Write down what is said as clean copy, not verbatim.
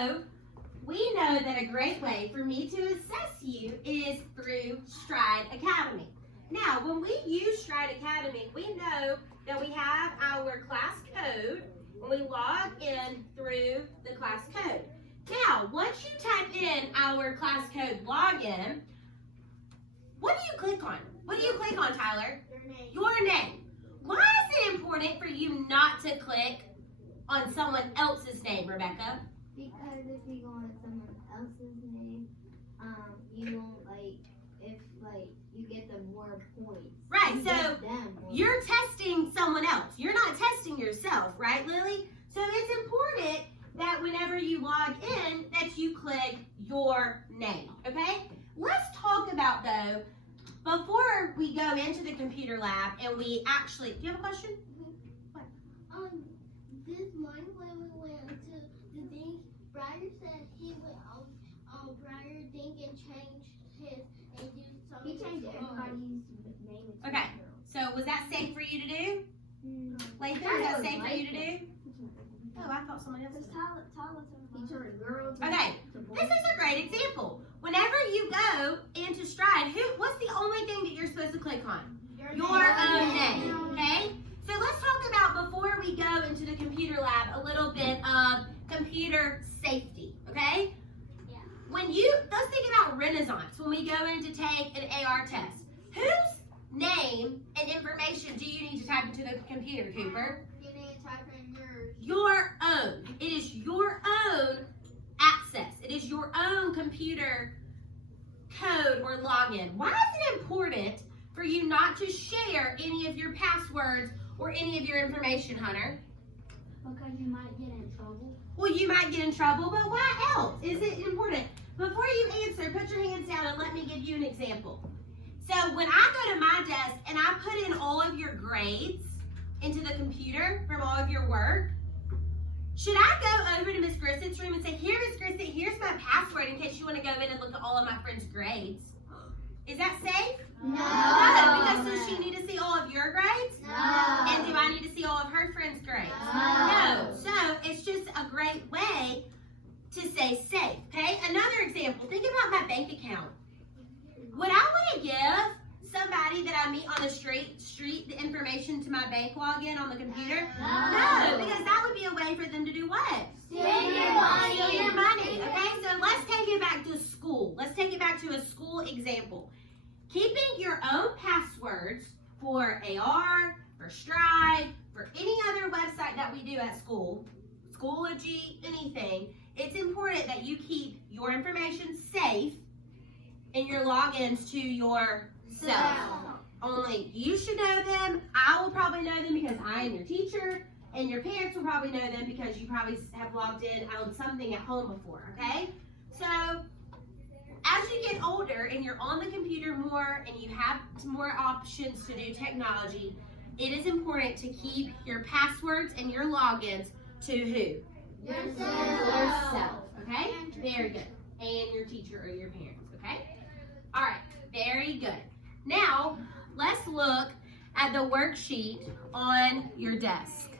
So, we know that a great way for me to assess you is through Stride Academy. Now, when we use Stride Academy, we know that we have our class code when we log in through the class code. Now, once you type in our class code login, what do you click on? What do you click on, Tyler? Your name. Your name. Why is it important for you not to click on someone else's name, Rebecca? Because if you go on someone else's name, you won't you get them more points. Right, You so get them more you're testing someone else. You're not testing yourself, right, Lily? So it's important that whenever you log in, that you click your name, okay? Let's talk about, though, before we go into the computer lab and we actually, do you have a question? This morning when we went to the thing, Brian said he went on Brian thing and changed his and used some. He changed everybody's name. Okay, so was that safe for you to do? Lathan, was that safe for you to do? Oh, I thought someone else was. He turned girls. Okay, this is a great example. Whenever you go into Stride, what's the only thing that you're supposed to click on? Your own name, okay? So let's talk about, before we go into the computer lab, a little bit of computer safety, okay? Yeah. Let's think about Renaissance, when we go in to take an AR test. Whose name and information do you need to type into the computer, Cooper? You need to type in yours. Your own. It is your own access. It is your own computer code or login. Why is it important for you not to share any of your passwords or any of your information, Hunter? Because you might get in trouble. Well, you might get in trouble, but why else is it important? Before you answer, put your hands down and let me give you an example. So when I go to my desk and I put in all of your grades into the computer from all of your work, should I go over to Miss Grissett's room and say, here, Miss Grissett, here's my password in case you want to go in and look at all of my friends' grades? Is that safe? No. No, because does she need to see all of your grades? No. And do I need to see all of her friends' grades? No. So it's just a great way to stay safe, okay? Another example, think about my bank account. Would I want to give somebody that I meet on the street the information to my bank login on the computer? No, because that would be a way for them to do what? Steal your money. Steal your money, okay? So let's take it back to school. Let's take it back to a school example. Keeping your own passwords for AR, for Stride, for any other website that we do at school, Schoology, anything, it's important that you keep your information safe and your logins to yourself. Only you should know them. I will probably know them because I am your teacher, and your parents will probably know them because you probably have logged in on something at home before, okay? So as you get older and you're on the computer more and you have more options to do technology, it is important to keep your passwords and your logins to who? Yourself, okay? Very good. And your teacher or your parents, okay? All right, very good. Now, let's look at the worksheet on your desk.